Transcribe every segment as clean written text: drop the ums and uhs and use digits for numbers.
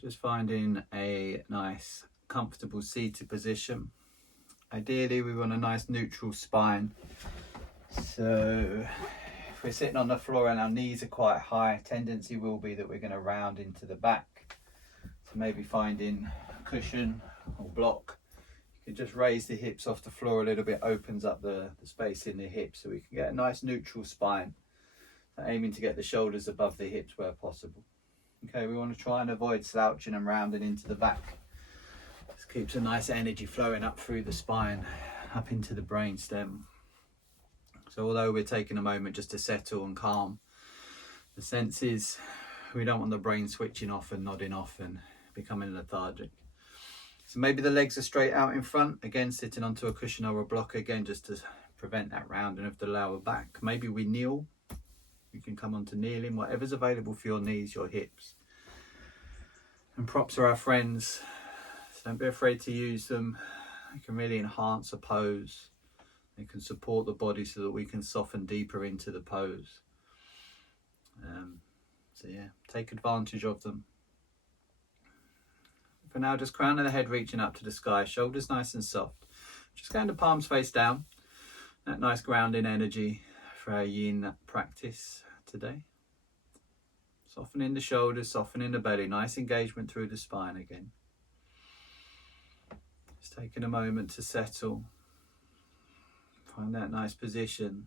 Just finding a nice comfortable seated position. Ideally we want a nice neutral spine, so if we're sitting on the floor and our knees are quite high, tendency will be that we're going to round into the back. So maybe finding a cushion or block, you can just raise the hips off the floor a little bit, opens up the space in the hips so we can get a nice neutral spine, aiming to get the shoulders above the hips where possible. Okay, we want to try and avoid slouching and rounding into the back. This keeps a nice energy flowing up through the spine, up into the brain stem. So although we're taking a moment just to settle and calm the senses, we don't want the brain switching off and nodding off and becoming lethargic. So maybe the legs are straight out in front, again sitting onto a cushion or a block, again just to prevent that rounding of the lower back. Maybe we kneel. You can come onto kneeling, whatever's available for your knees, your hips. And props are our friends, so don't be afraid to use them. They can really enhance a pose. They can support the body so that we can soften deeper into the pose. So yeah, take advantage of them. For now, just crown of the head reaching up to the sky, shoulders nice and soft. Just going to palms face down. That nice grounding energy for our yin practice today. Softening the shoulders, softening the belly, nice engagement through the spine again. Just taking a moment to settle. Find that nice position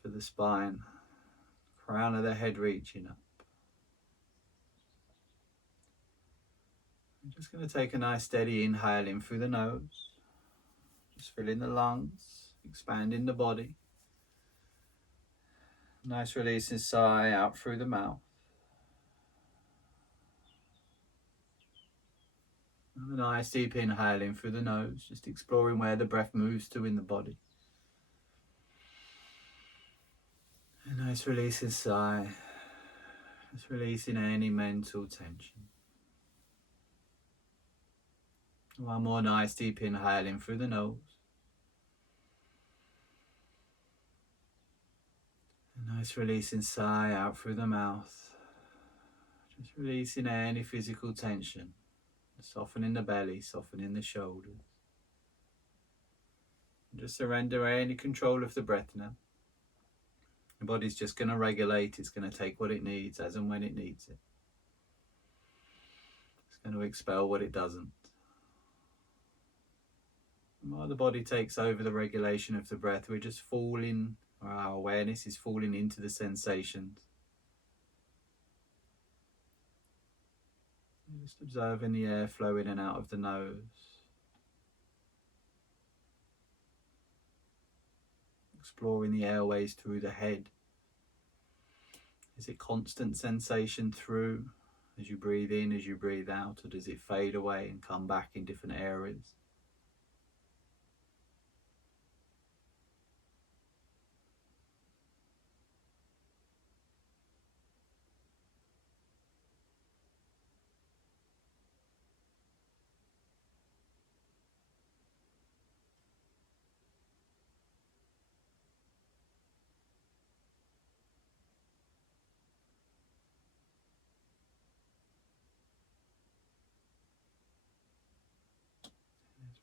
for the spine. Crown of the head reaching up. I'm just going to take a nice steady inhale in through the nose. Just filling the lungs, expanding the body. Nice releasing sigh out through the mouth. And a nice deep inhale in through the nose, just exploring where the breath moves to in the body. A nice releasing sigh, just releasing any mental tension. One more nice deep inhale in through the nose. A nice releasing sigh out through the mouth. Just releasing any physical tension. Softening the belly, softening the shoulders. And just surrender any control of the breath now. The body's just going to regulate. It's going to take what it needs as and when it needs it. It's going to expel what it doesn't. And while the body takes over the regulation of the breath, we're just falling, or our awareness is falling into the sensations. Just observing the air flow in and out of the nose. Exploring the airways through the head. Is it constant sensation through as you breathe in, as you breathe out, or does it fade away and come back in different areas?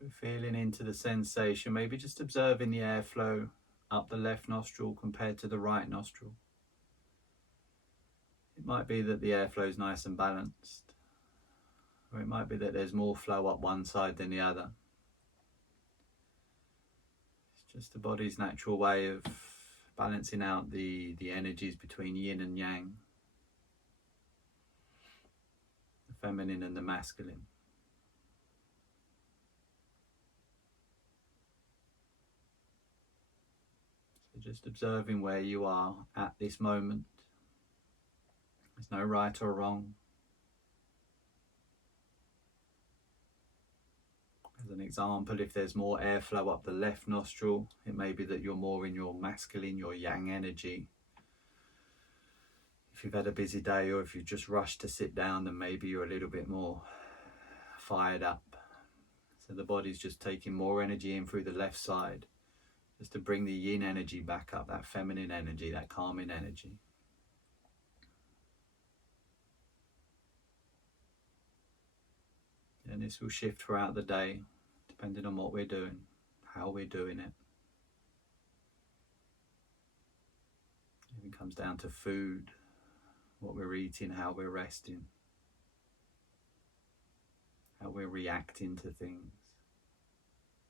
We're feeling into the sensation, maybe just observing the airflow up the left nostril compared to the right nostril. It might be that the airflow is nice and balanced, or it might be that there's more flow up one side than the other. It's just the body's natural way of balancing out the energies between yin and yang, the feminine and the masculine. Just observing where you are at this moment. There's no right or wrong. As an example, if there's more airflow up the left nostril, it may be that you're more in your masculine, your yang energy. If you've had a busy day or if you've just rushed to sit down, then maybe you're a little bit more fired up. So the body's just taking more energy in through the left side, just to bring the yin energy back up, that feminine energy, that calming energy. And this will shift throughout the day, depending on what we're doing, how we're doing it. It even comes down to food, what we're eating, how we're resting, how we're reacting to things.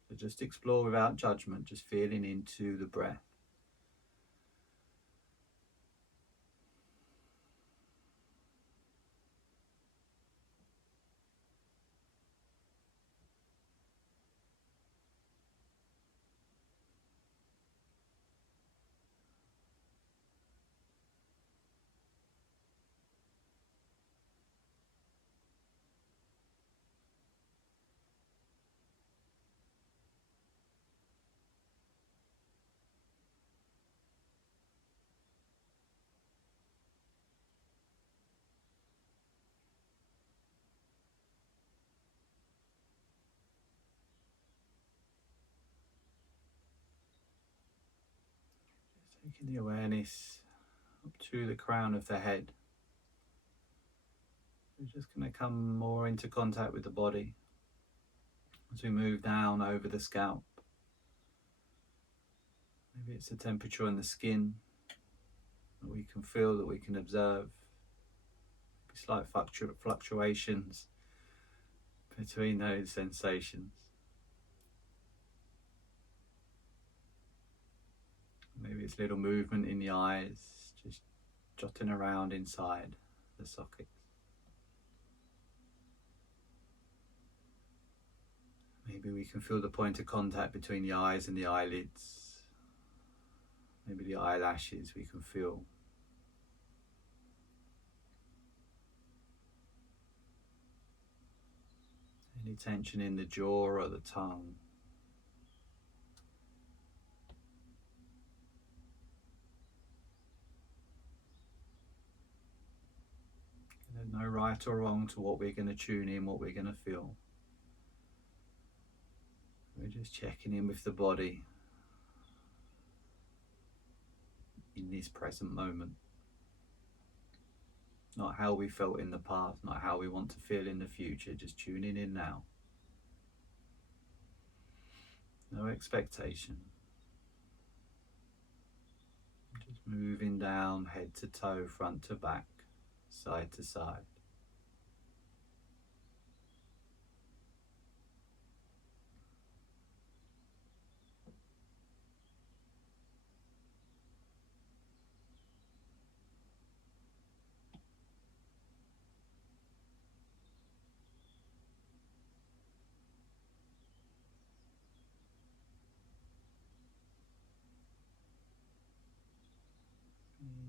So just explore without judgment, just feeling into the breath. Taking the awareness up to the crown of the head. We're just going to come more into contact with the body as we move down over the scalp. Maybe it's the temperature on the skin that we can feel, that we can observe. Slight fluctuations between those sensations. Maybe it's little movement in the eyes, just jotting around inside the sockets. Maybe we can feel the point of contact between the eyes and the eyelids. Maybe the eyelashes we can feel. Any tension in the jaw or the tongue. There's no right or wrong to what we're going to tune in, what we're going to feel. We're just checking in with the body in this present moment. Not how we felt in the past, not how we want to feel in the future, just tuning in now. No expectation. Just moving down, head to toe, front to back, side to side.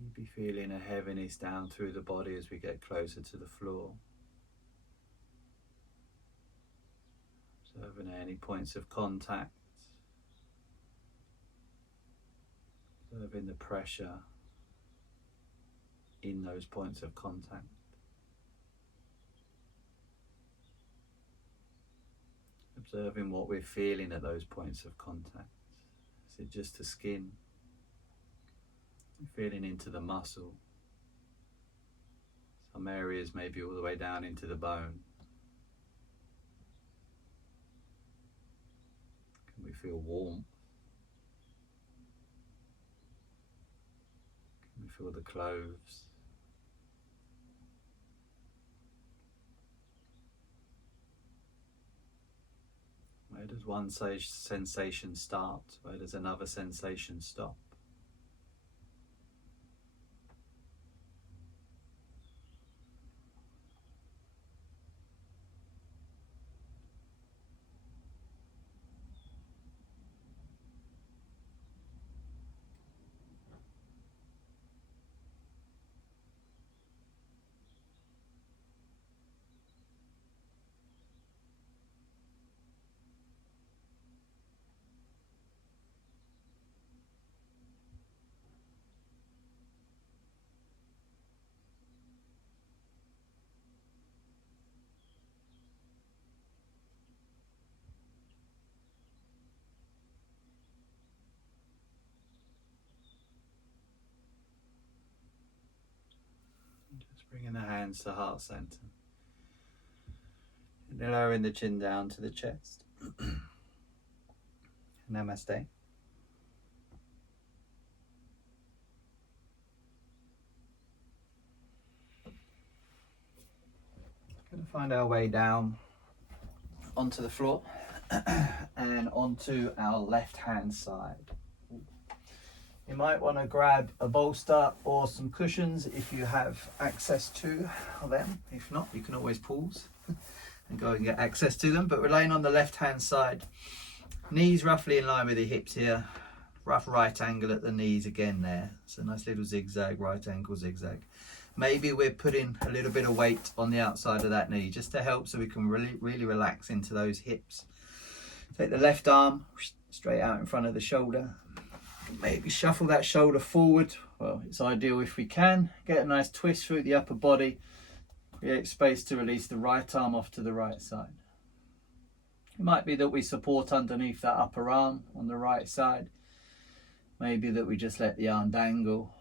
You'll be feeling a heaviness down through the body as we get closer to the floor. Observing any points of contact. Observing the pressure in those points of contact. Observing what we're feeling at those points of contact. Is it just the skin? Feeling into the muscle. Some areas maybe all the way down into the bone. Can we feel warmth? Can we feel the cloves? Where does one sensation start? Where does another sensation stop? Just bringing the hands to heart center. Lowering the chin down to the chest. Namaste. Going to find our way down onto the floor and onto our left hand side. You might want to grab a bolster or some cushions if you have access to them. If not, you can always pause and go and get access to them. But we're laying on the left hand side, knees roughly in line with the hips here, rough right angle at the knees again there. It's a nice little zigzag, right angle zigzag. Maybe we're putting a little bit of weight on the outside of that knee just to help so we can really relax into those hips. Take the left arm straight out in front of the shoulder. Maybe shuffle that shoulder forward. Well, it's ideal if we can. Get a nice twist through the upper body. Create space to release the right arm off to the right side. It might be that we support underneath that upper arm on the right side. Maybe that we just let the arm dangle.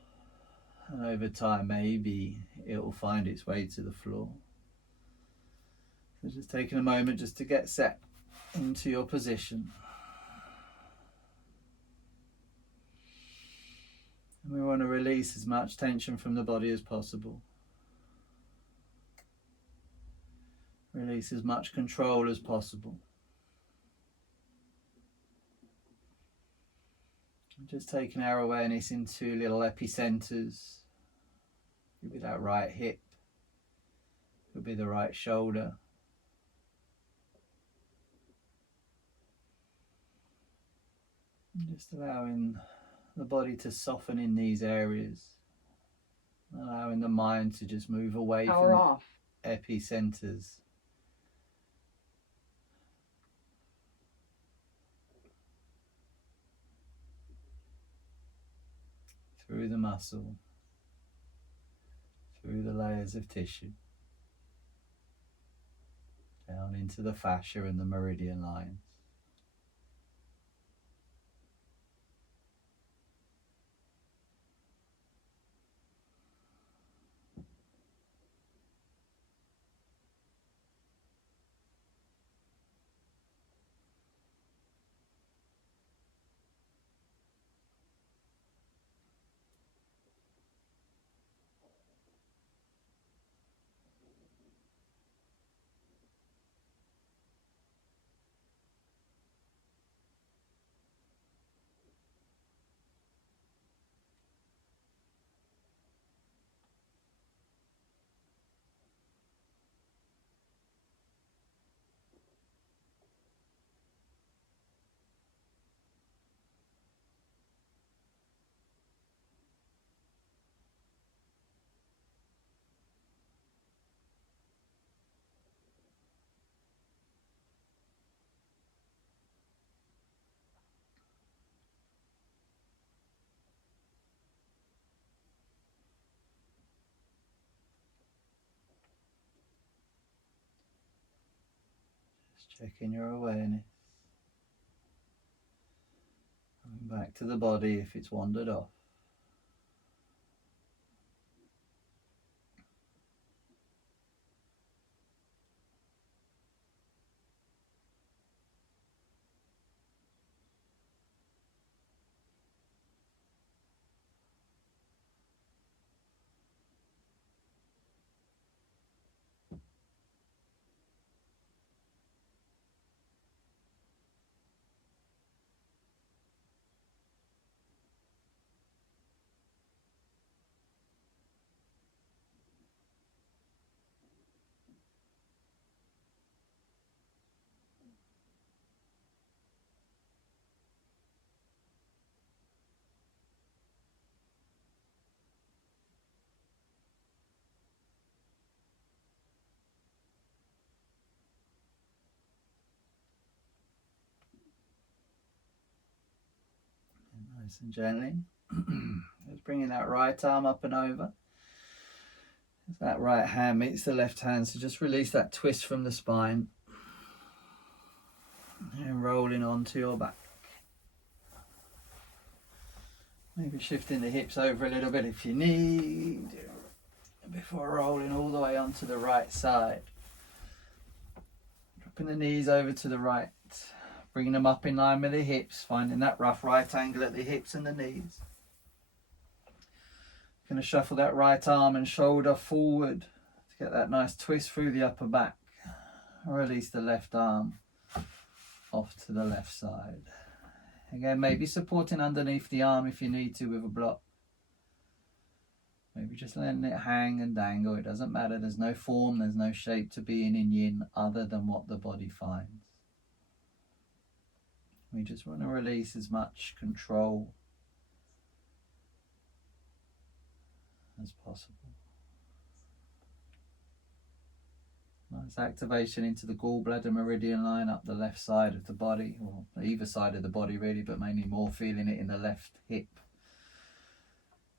And over time, maybe it will find its way to the floor. So just taking a moment just to get set into your position. And we want to release as much tension from the body as possible. Release as much control as possible. Just taking our awareness into little epicenters. Could be that right hip, could be the right shoulder. And just allowing the body to soften in these areas. Allowing the mind to just move away from epicenters. Through the muscle, through the layers of tissue, down into the fascia and the meridian lines. Checking your awareness. Coming back to the body if it's wandered off. Nice and gently. Just bringing that right arm up and over. As that right hand meets the left hand, so just release that twist from the spine. And rolling onto your back. Maybe shifting the hips over a little bit if you need, before rolling all the way onto the right side. Dropping the knees over to the right, bringing them up in line with the hips, finding that rough right angle at the hips and the knees. Going to shuffle that right arm and shoulder forward to get that nice twist through the upper back. Release the left arm off to the left side. Again, maybe supporting underneath the arm if you need to with a block. Maybe just letting it hang and dangle. It doesn't matter. There's no form, there's no shape to being in yin other than what the body finds. We just want to release as much control as possible. Nice activation into the gallbladder meridian line up the left side of the body, or either side of the body really, but mainly more feeling it in the left hip.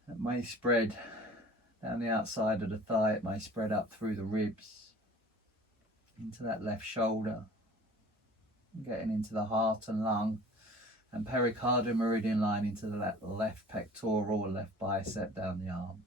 It may spread down the outside of the thigh, it may spread up through the ribs, into that left shoulder, getting into the heart and lung, and pericardium meridian line into the left pectoral or left bicep down the arm.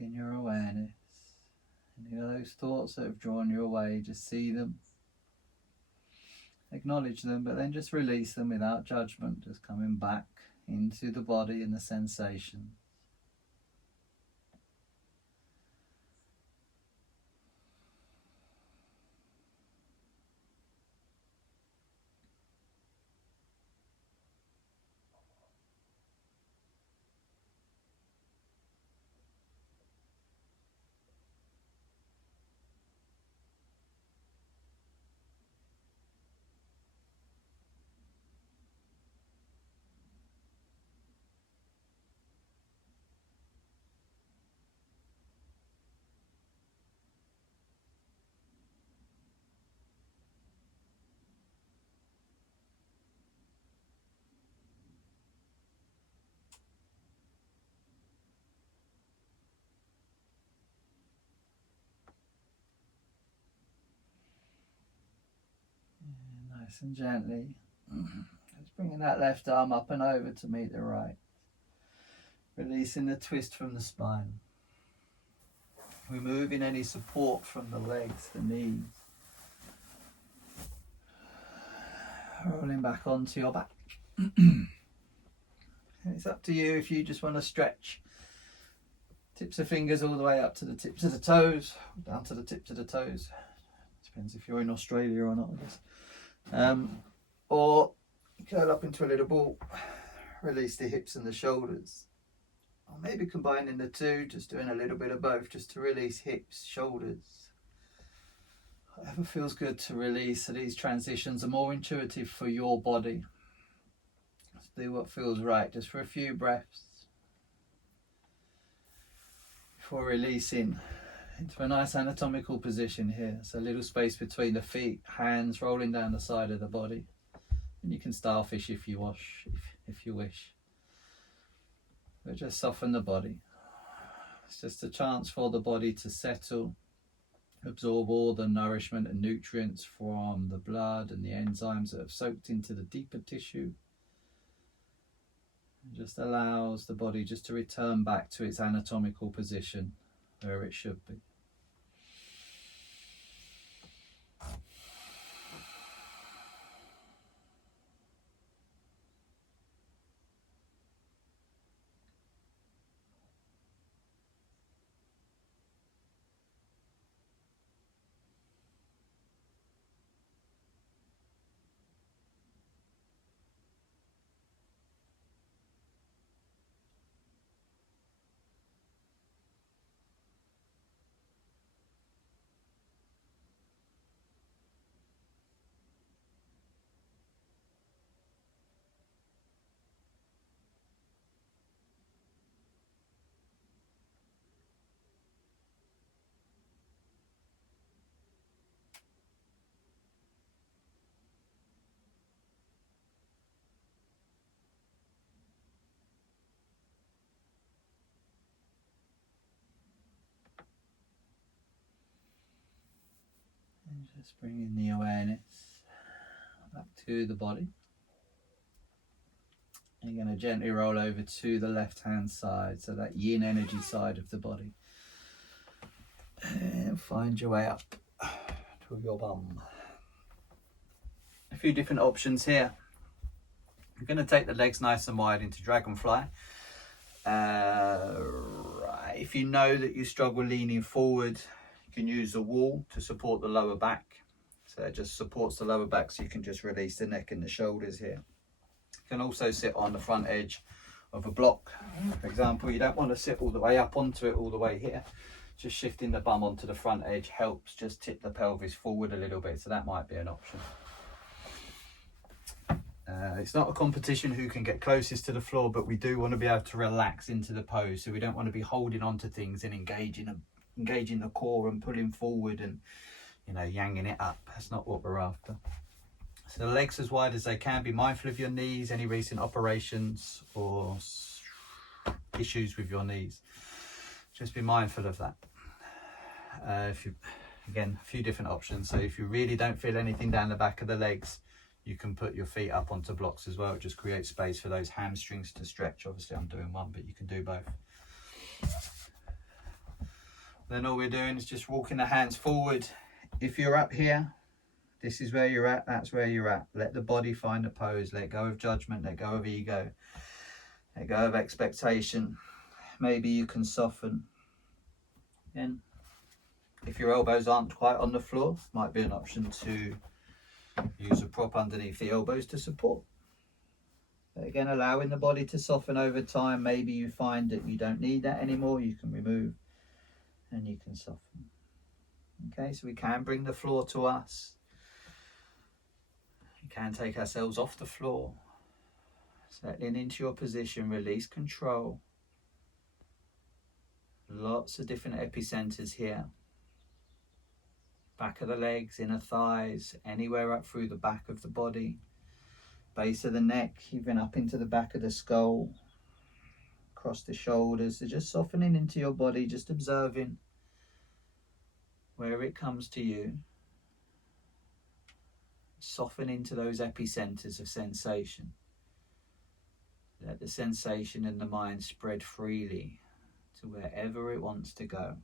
In your awareness, any of those thoughts that have drawn you away, just see them, acknowledge them, but then just release them without judgment, just coming back into the body and the sensation. Nice and gently, just bringing that left arm up and over to meet the right, releasing the twist from the spine, removing any support from the legs, the knees, rolling back onto your back. It's up to you if you just want to stretch tips of fingers all the way up to the tips of the toes, down to the tips of the toes. Depends if you're in Australia or not, I guess. Or curl up into a little ball, release the hips and the shoulders. Or maybe combining the two, just doing a little bit of both, just to release hips, shoulders. Whatever feels good to release. So these transitions are more intuitive for your body. Just do what feels right, just for a few breaths. Before releasing into a nice anatomical position here. So a little space between the feet, hands rolling down the side of the body. And you can starfish if you wish. So just soften the body. It's just a chance for the body to settle, absorb all the nourishment and nutrients from the blood and the enzymes that have soaked into the deeper tissue. It just allows the body just to return back to its anatomical position where it should be. And just bringing the awareness back to the body. You're going to gently roll over to the left hand side, so that yin energy side of the body. And find your way up to your bum. A few different options here. You're going to take the legs nice and wide into Dragonfly. If you know that you struggle leaning forward, you can use the wall to support the lower back. So it just supports the lower back, so you can just release the neck and the shoulders here. You can also sit on the front edge of a block. For example, you don't want to sit all the way up onto it all the way here. Just shifting the bum onto the front edge helps just tip the pelvis forward a little bit, so that might be an option. It's not a competition who can get closest to the floor, but we do want to be able to relax into the pose, so we don't want to be holding on to things and engaging the core and pulling forward and, you know, yanging it up. That's not what we're after. So the legs as wide as they can. Be mindful of your knees, any recent operations or issues with your knees. Just be mindful of that. Again, a few different options. So if you really don't feel anything down the back of the legs, you can put your feet up onto blocks as well. It just creates space for those hamstrings to stretch. Obviously I'm doing one, but you can do both. Then all we're doing is just walking the hands forward. If you're up here, this is where you're at, that's where you're at. Let the body find a pose. Let go of judgment, let go of ego, let go of expectation. Maybe you can soften. And if your elbows aren't quite on the floor, might be an option to use a prop underneath the elbows to support. But again, allowing the body to soften over time. Maybe you find that you don't need that anymore. You can remove and you can soften. Okay, so we can bring the floor to us. We can take ourselves off the floor. Settling into your position, release control. Lots of different epicenters here. Back of the legs, inner thighs, anywhere up through the back of the body. Base of the neck, even up into the back of the skull. Across the shoulders. So just softening into your body, just observing where it comes to you. Soften into those epicenters of sensation. Let the sensation and the mind spread freely to wherever it wants to go.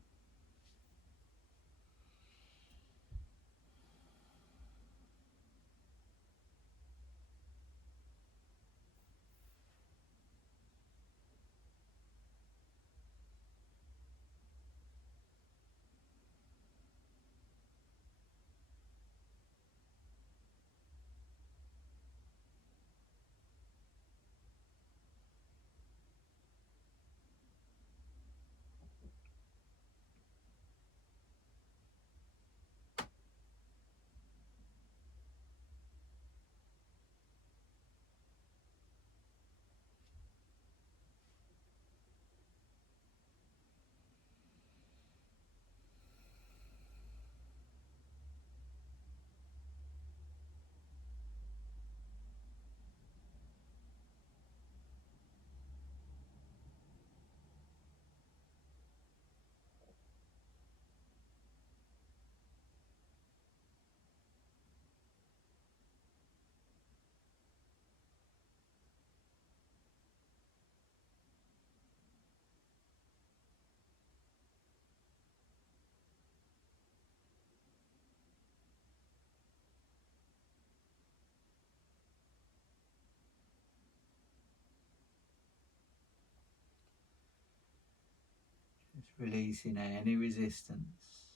releasing any resistance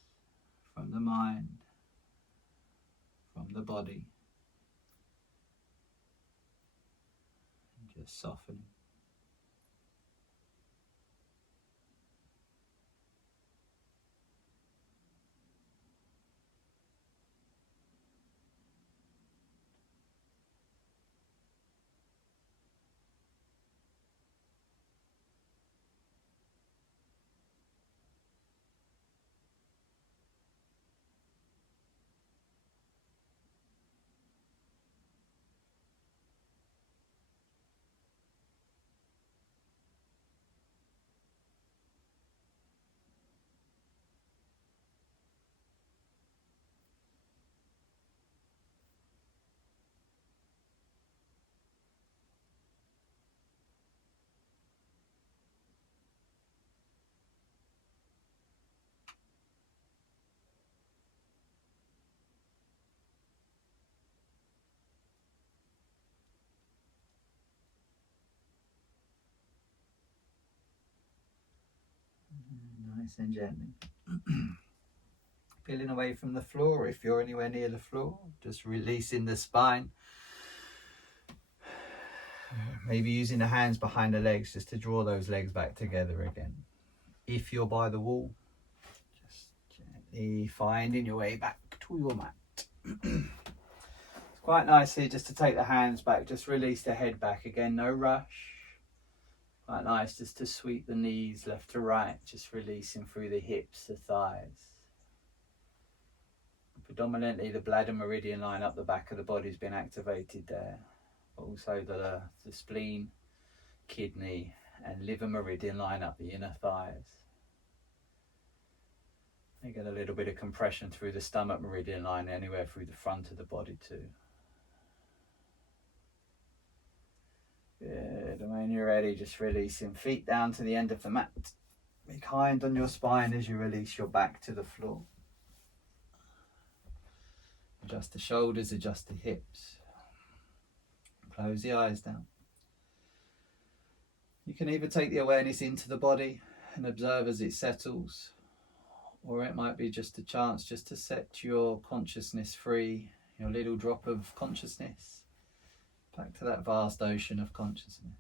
from the mind, from the body, and just softening. Nice and gently. Peeling away from the floor. If you're anywhere near the floor, just releasing the spine. Maybe using the hands behind the legs just to draw those legs back together again. If you're by the wall, just gently finding your way back to your mat. It's quite nice here just to take the hands back, just release the head back again, no rush. Quite nice just to sweep the knees left to right, just releasing through the hips, the thighs. Predominantly the bladder meridian line up the back of the body has been activated there. Also the spleen, kidney and liver meridian line up the inner thighs. You get a little bit of compression through the stomach meridian line anywhere through the front of the body too. Good, and when you're ready, just releasing feet down to the end of the mat. Be kind on your spine as you release your back to the floor. Adjust the shoulders, adjust the hips. Close the eyes down. You can either take the awareness into the body and observe as it settles, or it might be just a chance just to set your consciousness free, your little drop of consciousness, back to that vast ocean of consciousness.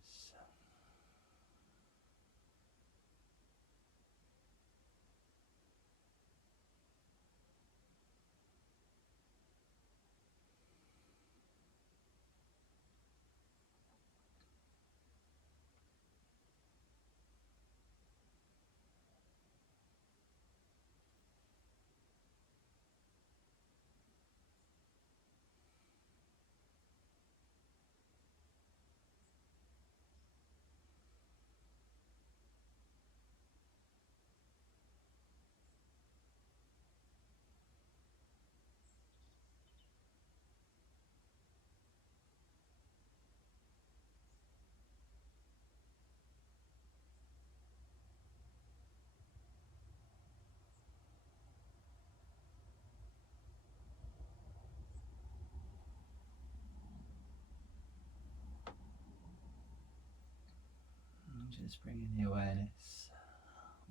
Just bringing the awareness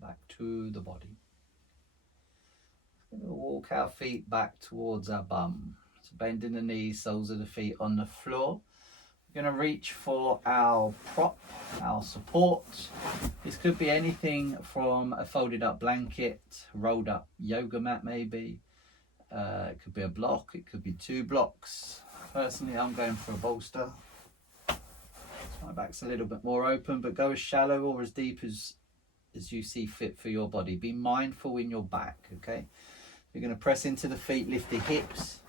back to the body. We're going to walk our feet back towards our bum. So bending the knees, soles of the feet on the floor. We're going to reach for our prop, our support. This could be anything from a folded up blanket, rolled up yoga mat maybe. It could be a block, it could be 2 blocks. Personally, I'm going for a bolster. My back's a little bit more open, but go as shallow or as deep as you see fit for your body. Be mindful in your back, okay? You're going to press into the feet, lift the hips.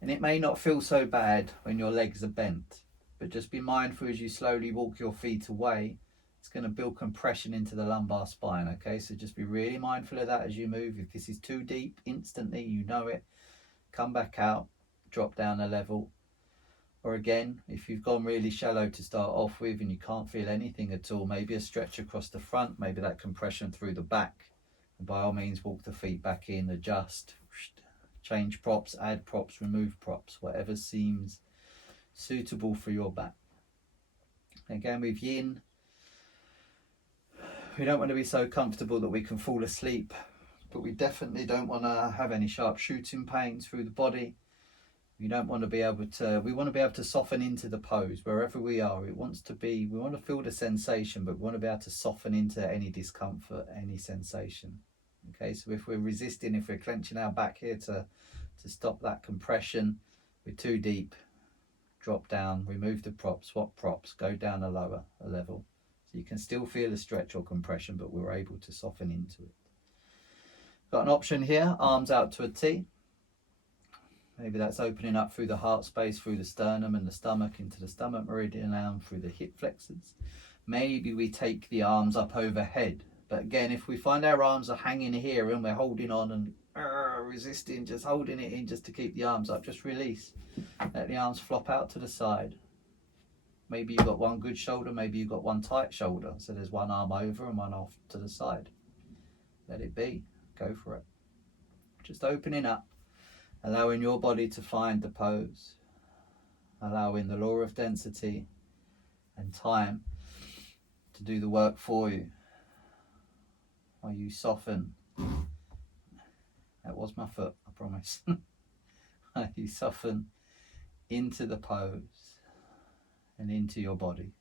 And it may not feel so bad when your legs are bent, but just be mindful as you slowly walk your feet away. It's going to build compression into the lumbar spine, okay? So just be really mindful of that as you move. If this is too deep, instantly, you know it. Come back out, drop down a level. Or again, if you've gone really shallow to start off with and you can't feel anything at all, maybe a stretch across the front, maybe that compression through the back. And by all means, walk the feet back in, adjust, change props, add props, remove props, whatever seems suitable for your back. Again, with Yin, We don't want to be so comfortable that we can fall asleep, but we definitely don't want to have any sharp shooting pains through the body. We don't want to be able to, we want to be able to soften into the pose wherever we are. We want to feel the sensation, but we want to be able to soften into any discomfort, any sensation. Okay, so if we're resisting, if we're clenching our back here to stop that compression, we're too deep, drop down, remove the props, swap props, go down a level. So you can still feel a stretch or compression, but we're able to soften into it. Got an option here, arms out to a T. Maybe that's opening up through the heart space, through the sternum and the stomach, into the stomach meridian down through the hip flexors. Maybe we take the arms up overhead. But again, if we find our arms are hanging here and we're holding on and resisting, just holding it in just to keep the arms up, just release. Let the arms flop out to the side. Maybe you've got one good shoulder, maybe you've got one tight shoulder. So there's one arm over and one off to the side. Let it be. Go for it. Just opening up. Allowing your body to find the pose, allowing the law of density and time to do the work for you. While you soften, that was my foot, I promise. While you soften into the pose and into your body.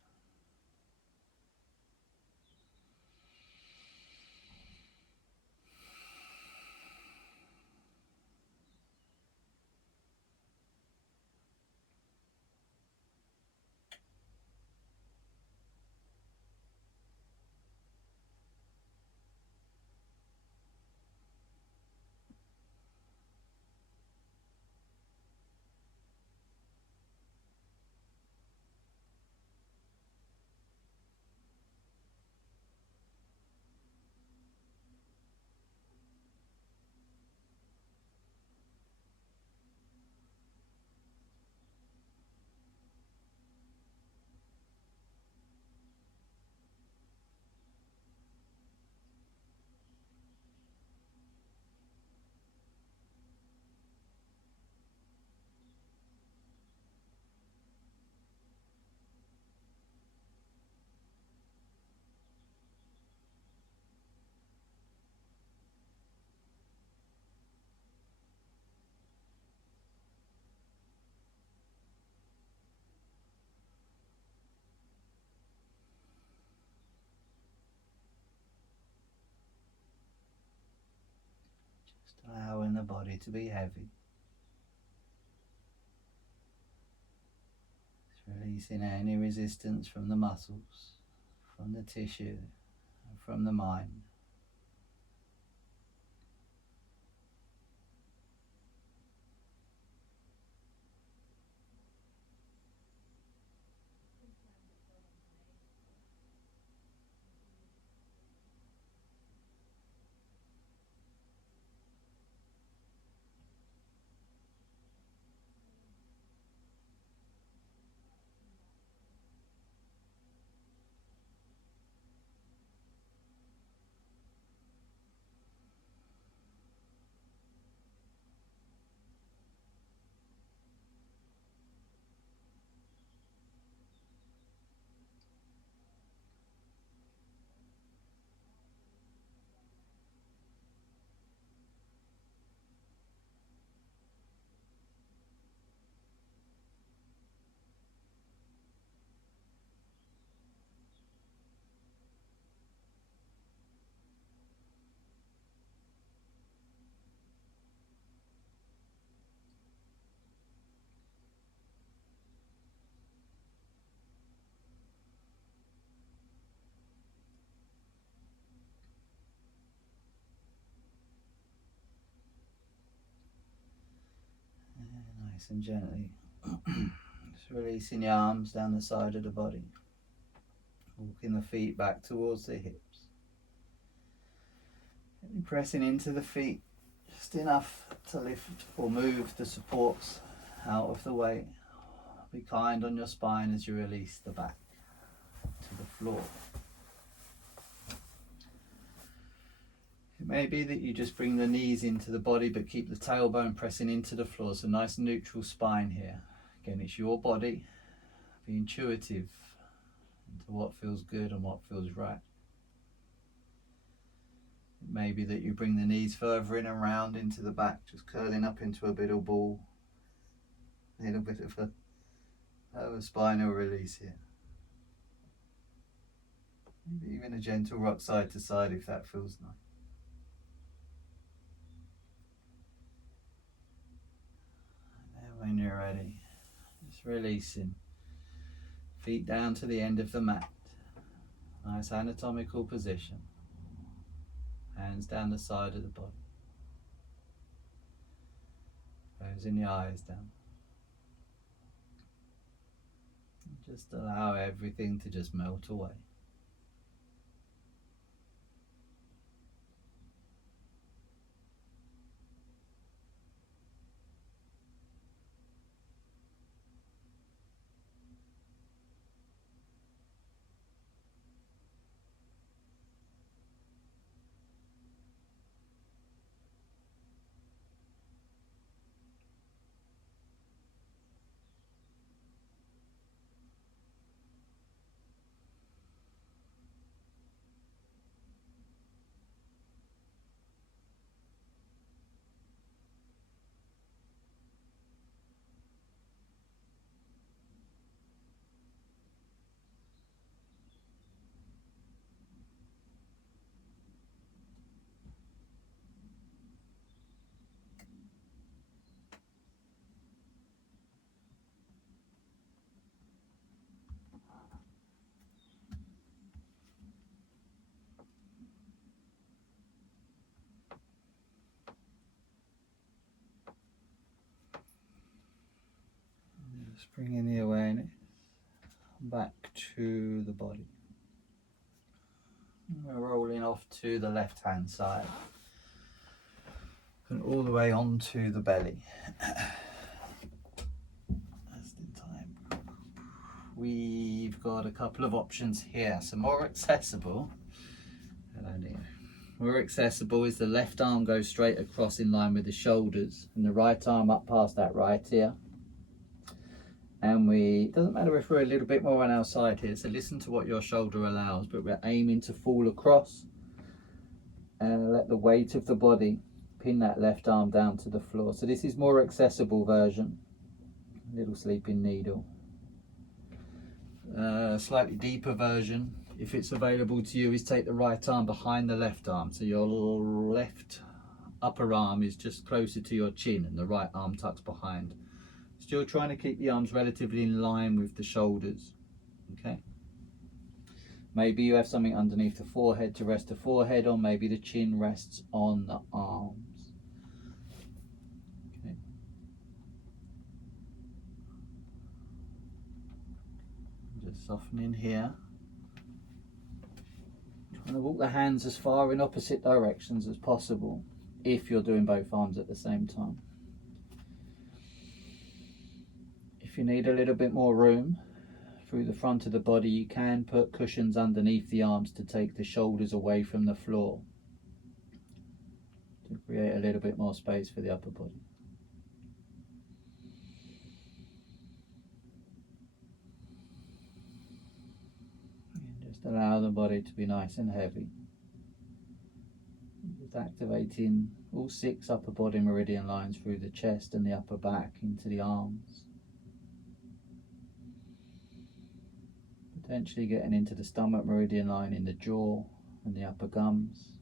Allowing the body to be heavy. It's releasing any resistance from the muscles, from the tissue, and from the mind. Nice and gently. Just releasing the arms down the side of the body. Walking the feet back towards the hips. And pressing into the feet just enough to lift or move the supports out of the way. Be kind on your spine as you release the back to the floor. It may be that you just bring the knees into the body but keep the tailbone pressing into the floor, so nice neutral spine here. Again, it's your body. Be intuitive into what feels good and what feels right. Maybe that you bring the knees further in and round into the back, just curling up into a middle ball. A little bit of a spinal release here. Maybe even a gentle rock side to side if that feels nice. And then when you're ready, just releasing. Feet down to the end of the mat. Nice anatomical position. Hands down the side of the body. Closing the eyes down. Just allow everything to just melt away. Just bringing the awareness back to the body. We're rolling off to the left hand side and all the way onto the belly. Just in time. We've got a couple of options here. So more accessible. More accessible is the left arm goes straight across in line with the shoulders and the right arm up past that right ear. And it doesn't matter if we're a little bit more on our side here, so listen to what your shoulder allows, but we're aiming to fall across and let the weight of the body pin that left arm down to the floor. So this is more accessible version, little sleeping needle. Slightly deeper version, if it's available to you, is take the right arm behind the left arm. So your left upper arm is just closer to your chin and the right arm tucks behind. Still trying to keep the arms relatively in line with the shoulders. Okay. Maybe you have something underneath the forehead to rest the forehead on, maybe the chin rests on the arms. Okay. Just softening here. Trying to walk the hands as far in opposite directions as possible if you're doing both arms at the same time. If you need a little bit more room through the front of the body, you can put cushions underneath the arms to take the shoulders away from the floor, to create a little bit more space for the upper body. And just allow the body to be nice and heavy. Just activating all 6 upper body meridian lines through the chest and the upper back into the arms. Potentially getting into the stomach meridian line in the jaw and the upper gums.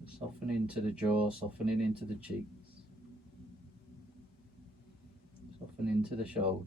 So softening into the jaw, softening into the cheeks, softening into the shoulders.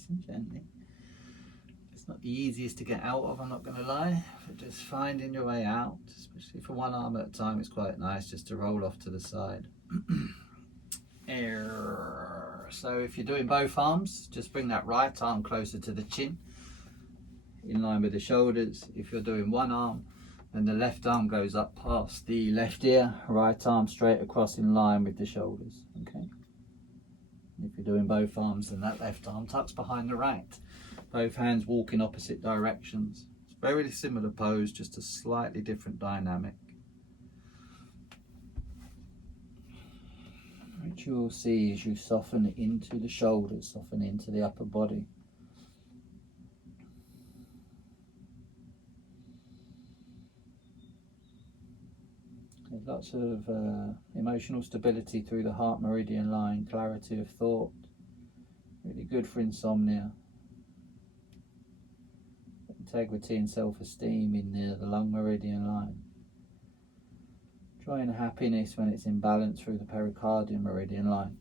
nice and gently. It's not the easiest to get out of, I'm not going to lie, but just finding your way out, especially for one arm at a time, it's quite nice just to roll off to the side. So if you're doing both arms, just bring that right arm closer to the chin, in line with the shoulders. If you're doing one arm, and the left arm goes up past the left ear, right arm straight across in line with the shoulders. Okay. If you're doing both arms, then that left arm tucks behind the right. Both hands walk in opposite directions. It's a very similar pose, just a slightly different dynamic, which you will see as you soften into the shoulders, soften into the upper body. There's lots of emotional stability through the heart meridian line, clarity of thought, really good for insomnia. Integrity and self-esteem in the lung meridian line. Joy and happiness when it's in balance through the pericardium meridian line,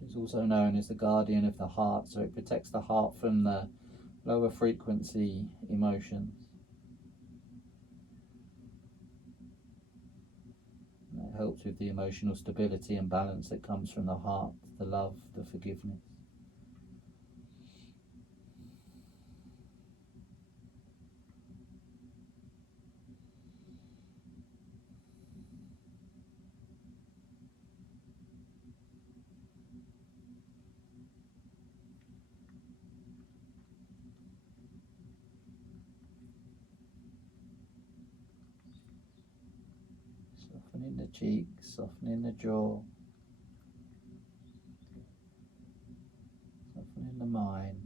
which is also known as the guardian of the heart, so it protects the heart from the lower frequency emotions. It helps with the emotional stability and balance that comes from the heart, the love, the forgiveness. Softening the cheeks, softening the jaw, softening the mind.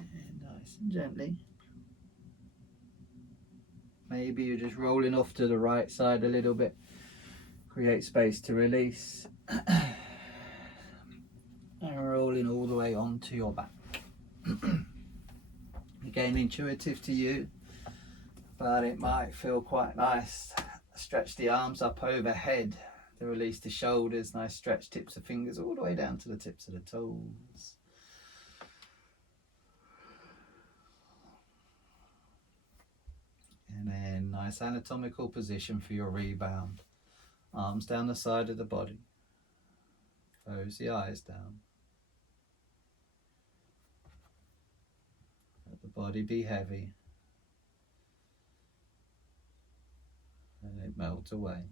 And nice and gently. Maybe you're just rolling off to the right side a little bit. Create space to release. And rolling all the way onto your back. Again, intuitive to you, but it might feel quite nice. Stretch the arms up overhead to release the shoulders. Nice stretch, tips of fingers all the way down to the tips of the toes. And then nice anatomical position for your rebound. Arms down the side of the body. Close the eyes down. Let the body be heavy. And it melt away.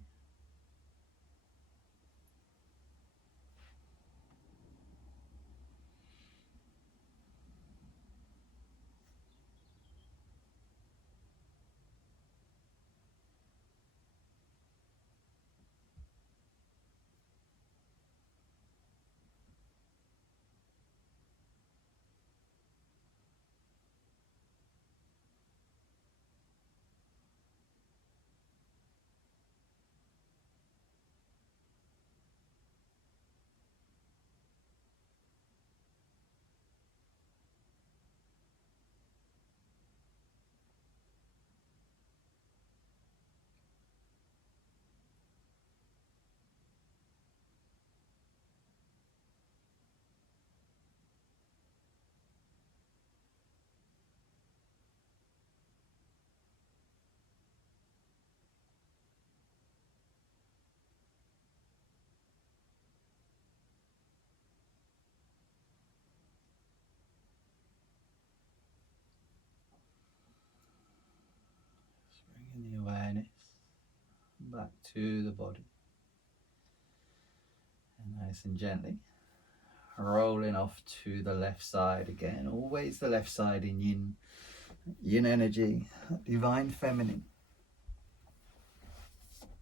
Bringing the awareness back to the body. And nice and gently rolling off to the left side again. Always the left side in yin yin energy, divine feminine.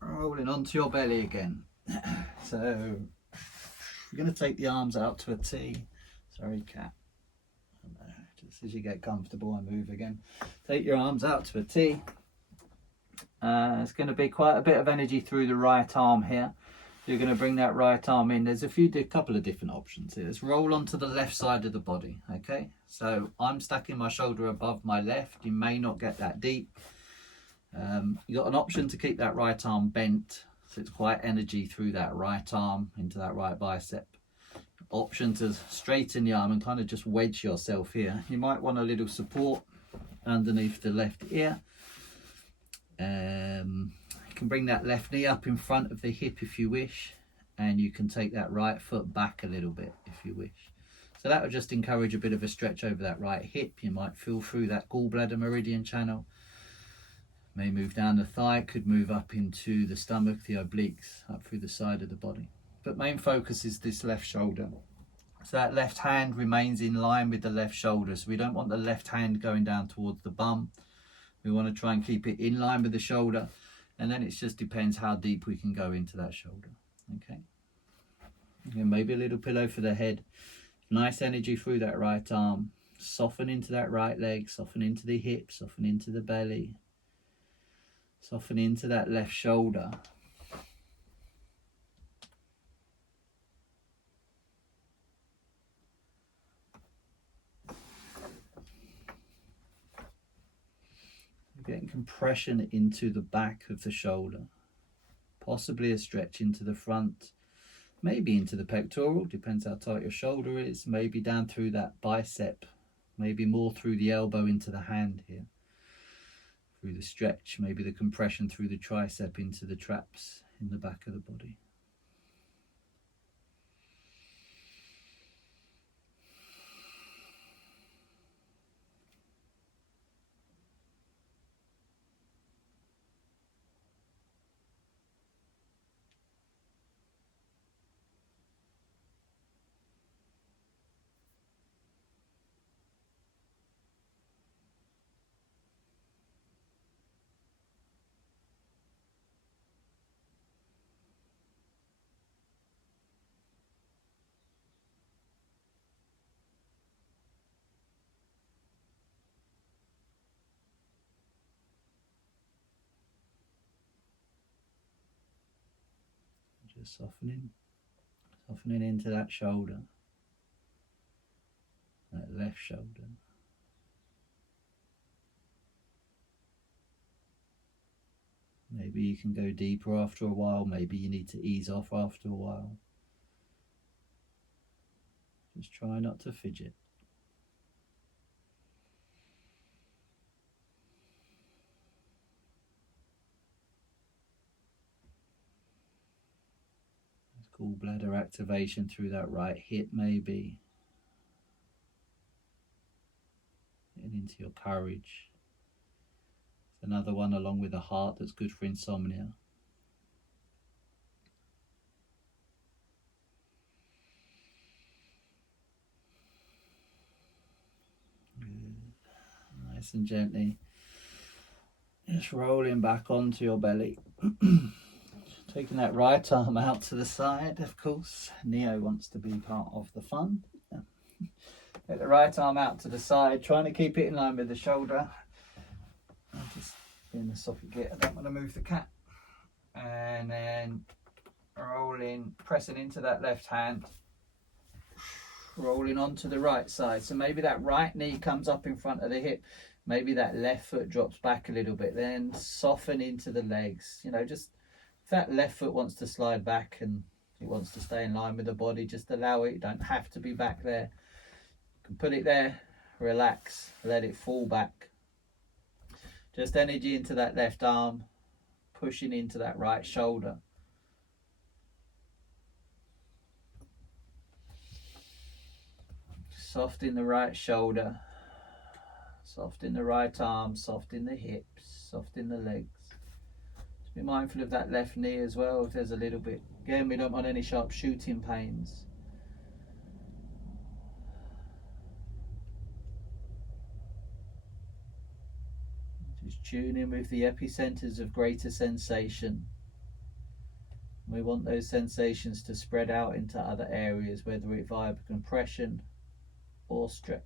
Rolling onto your belly again. So you're going to take the arms out to a T. Sorry, cat. Just as you get comfortable, I move again. Take your arms out to a T. It's going to be quite a bit of energy through the right arm here. You're going to bring that right arm in. There's a couple of different options here. Let's roll onto the left side of the body, okay? So I'm stacking my shoulder above my left. You may not get that deep. You've got an option to keep that right arm bent, so it's quite energy through that right arm into that right bicep. Option to straighten the arm and kind of just wedge yourself here. You might want a little support underneath the left ear. You can bring that left knee up in front of the hip if you wish, and you can take that right foot back a little bit if you wish. So that will just encourage a bit of a stretch over that right hip. You might feel through that gallbladder meridian channel. May move down the thigh, could move up into the stomach, the obliques, up through the side of the body. But main focus is this left shoulder. So that left hand remains in line with the left shoulder. So we don't want the left hand going down towards the bum. We want to try and keep it in line with the shoulder. And then it just depends how deep we can go into that shoulder. Okay. And maybe a little pillow for the head. Nice energy through that right arm. Soften into that right leg. Soften into the hip. Soften into the belly. Soften into that left shoulder. Getting compression into the back of the shoulder. Possibly a stretch into the front. Maybe into the pectoral, depends how tight your shoulder is. Maybe down through that bicep. Maybe more through the elbow into the hand here. Through the stretch, maybe the compression through the tricep into the traps in the back of the body. Just softening into that shoulder, that left shoulder. Maybe you can go deeper after a while, maybe you need to ease off after a while. Just try not to fidget. Gallbladder activation through that right hip maybe. And into your courage. There's another one along with the heart that's good for insomnia. Good. Nice and gently. Just rolling back onto your belly. Taking that right arm out to the side, of course. Neo wants to be part of the fun. Get the right arm out to the side, trying to keep it in line with the shoulder. I'm just being a socket git, I don't want to move the cat. And then rolling, pressing into that left hand. Rolling onto the right side. So maybe that right knee comes up in front of the hip. Maybe that left foot drops back a little bit. Then soften into the legs. You know, just if that left foot wants to slide back and it wants to stay in line with the body, just allow it. You don't have to be back there. You can put it there, relax, let it fall back. Just energy into that left arm, pushing into that right shoulder. Soft in the right shoulder, soft in the right arm, soft in the hips, soft in the legs. Be mindful of that left knee as well if there's a little bit. Again, we don't want any sharp shooting pains. Tune in with the epicenters of greater sensation. We want those sensations to spread out into other areas, whether it via compression or stretch.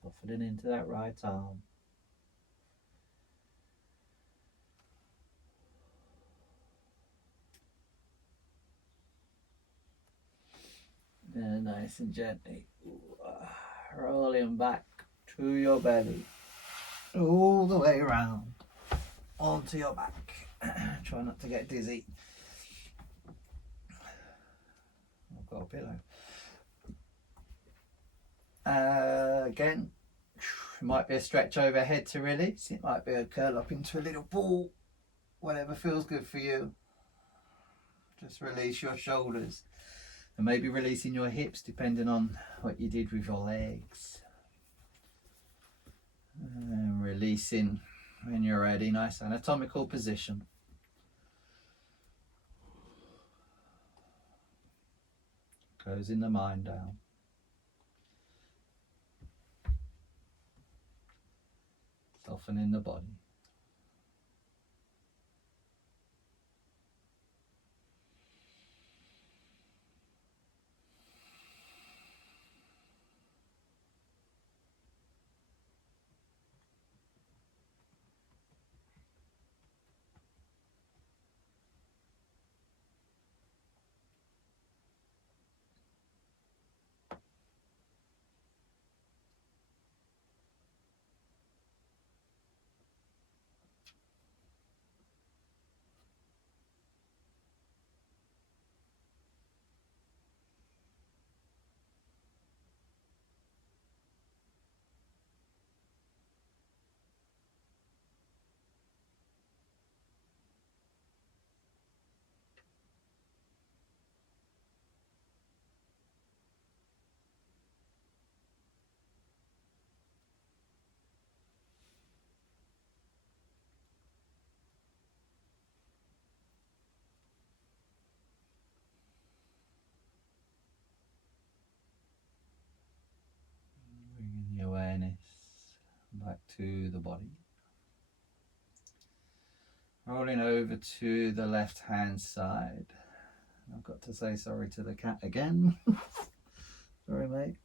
Softening into that right arm. And nice and gently rolling back to your belly, all the way around onto your back. Try not to get dizzy. I've got a pillow. Again, it might be a stretch overhead to release. It might be a curl up into a little ball. Whatever feels good for you. Just release your shoulders. And maybe releasing your hips depending on what you did with your legs. And releasing when you're ready. Nice anatomical position. Closing the mind down. Softening the body. Bringing the awareness back to the body. Rolling over to the left hand side. I've got to say sorry to the cat again. Sorry, mate.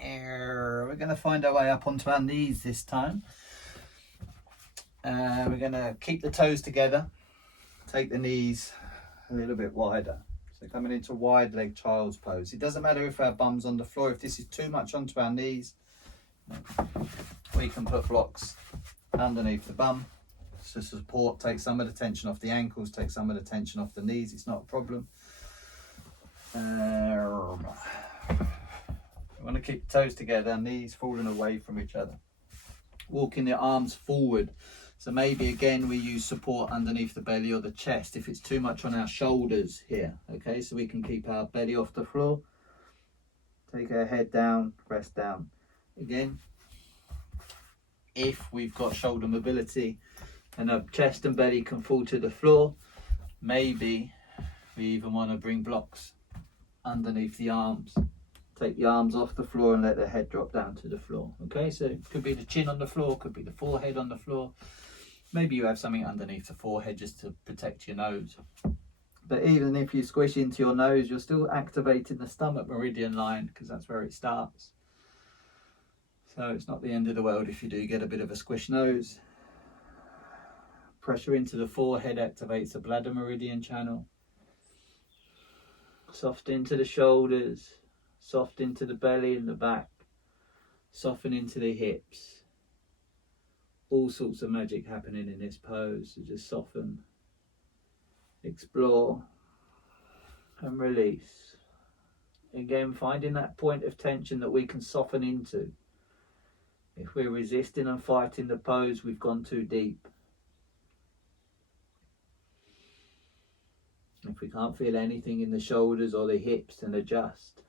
We're going to find our way up onto our knees this time. We're going to keep the toes together. Take the knees a little bit wider. So coming into wide leg child's pose. It doesn't matter if our bum's on the floor. If this is too much onto our knees, we can put blocks underneath the bum to support, take some of the tension off the ankles, take some of the tension off the knees. It's not a problem. We want to keep the toes together, knees falling away from each other. Walking the arms forward. So maybe again we use support underneath the belly or the chest if it's too much on our shoulders here. Okay, so we can keep our belly off the floor. Take our head down, rest down. Again, if we've got shoulder mobility and our chest and belly can fall to the floor, maybe we even want to bring blocks underneath the arms Take the arms off the floor and let the head drop down to the floor. Okay, so it could be the chin on the floor, could be the forehead on the floor. Maybe you have something underneath the forehead just to protect your nose. But even if you squish into your nose, you're still activating the stomach meridian line, because that's where it starts. So it's not the end of the world if you do get a bit of a squish nose. Pressure into the forehead activates the bladder meridian channel. Soft into the shoulders, soft into the belly and the back, soften into the hips. All sorts of magic happening in this pose. So just soften, explore and release. Again, finding that point of tension that we can soften into. If we're resisting and fighting the pose, we've gone too deep. If we can't feel anything in the shoulders or the hips, then adjust.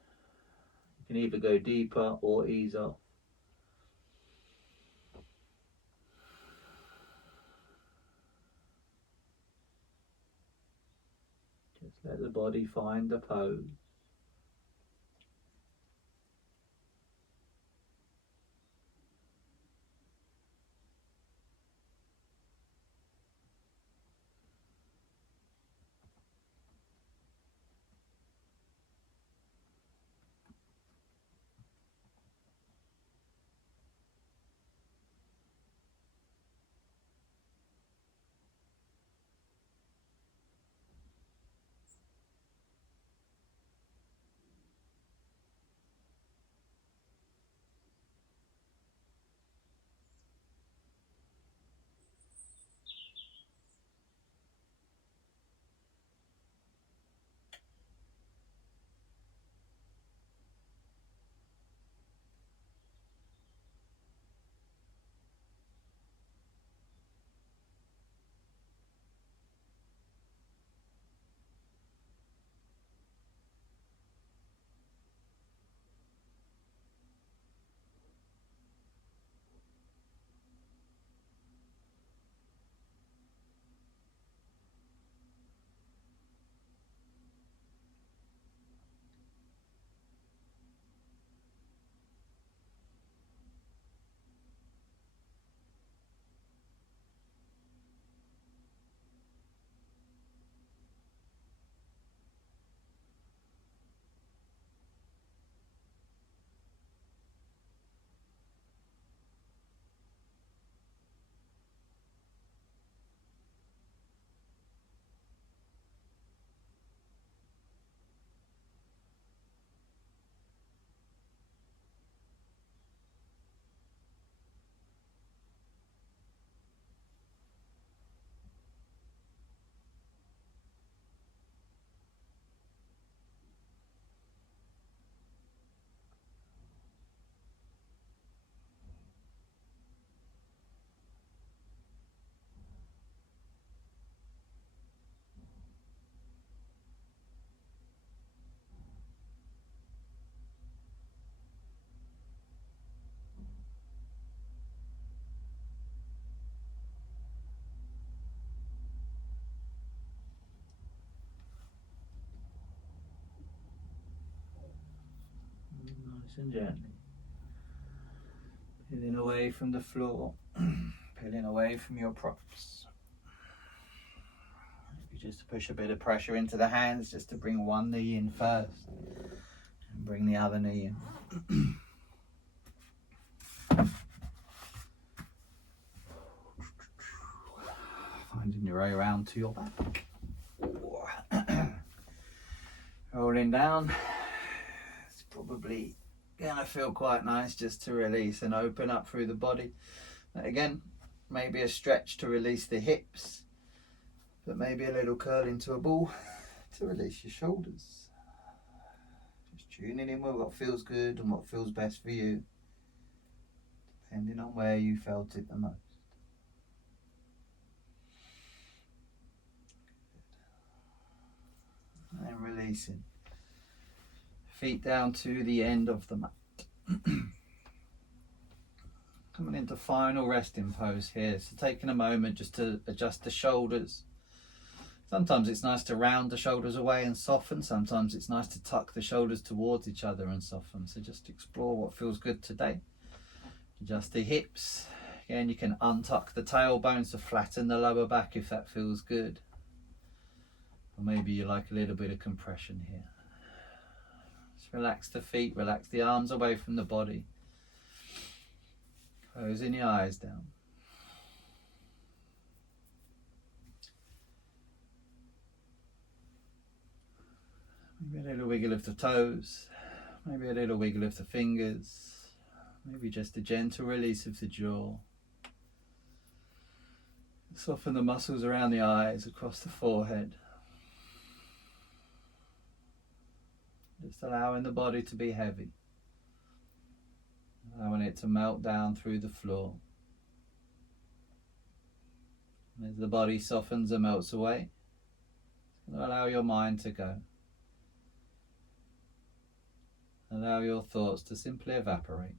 You can either go deeper or ease off. Just let the body find the pose. Nice and gently. Peeling away from the floor, peeling away from your props. You just push a bit of pressure into the hands just to bring one knee in first and bring the other knee in. Finding your way around to your back. Rolling down. It's probably gonna feel quite nice just to release and open up through the body. Again, maybe a stretch to release the hips, but maybe a little curl into a ball to release your shoulders. Just tuning in with what feels good and what feels best for you, depending on where you felt it the most. And releasing. Feet down to the end of the mat. Coming into final resting pose here. So taking a moment just to adjust the shoulders. Sometimes it's nice to round the shoulders away and soften. Sometimes it's nice to tuck the shoulders towards each other and soften. So just explore what feels good today. Adjust the hips. Again, you can untuck the tailbone to flatten the lower back if that feels good. Or maybe you like a little bit of compression here. Just relax the feet, relax the arms away from the body. Closing your eyes down. Maybe a little wiggle of the toes, maybe a little wiggle of the fingers, maybe just a gentle release of the jaw. Soften the muscles around the eyes, across the forehead. Just allowing the body to be heavy, allowing it to melt down through the floor. And as the body softens and melts away, allow your mind to go. Allow your thoughts to simply evaporate.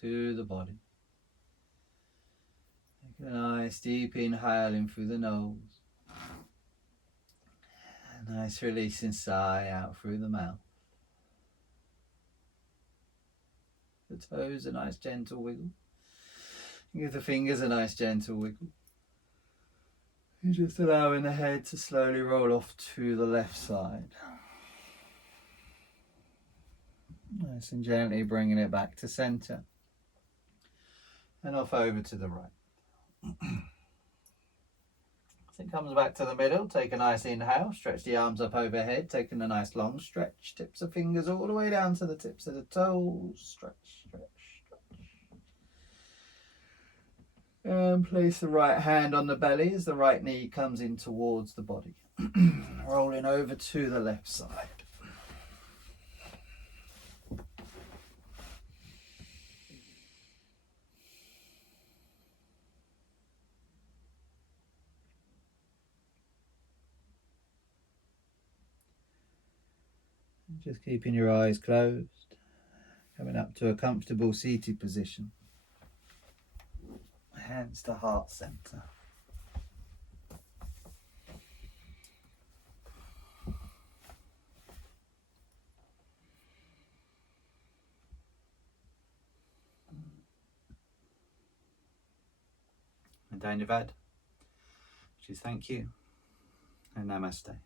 to the body. Take a nice deep inhale in through the nose. A nice releasing sigh out through the mouth. The toes a nice gentle wiggle. Give the fingers a nice gentle wiggle. You're just allowing the head to slowly roll off to the left side. Nice and gently bringing it back to center. And off over to the right. As it comes back to the middle, take a nice inhale, stretch the arms up overhead, taking a nice long stretch, tips of fingers all the way down to the tips of the toes, stretch, stretch, stretch. And place the right hand on the belly as the right knee comes in towards the body. Rolling over to the left side. Just keeping your eyes closed, coming up to a comfortable seated position. Hands to heart center. And down your head, which is thank you and namaste.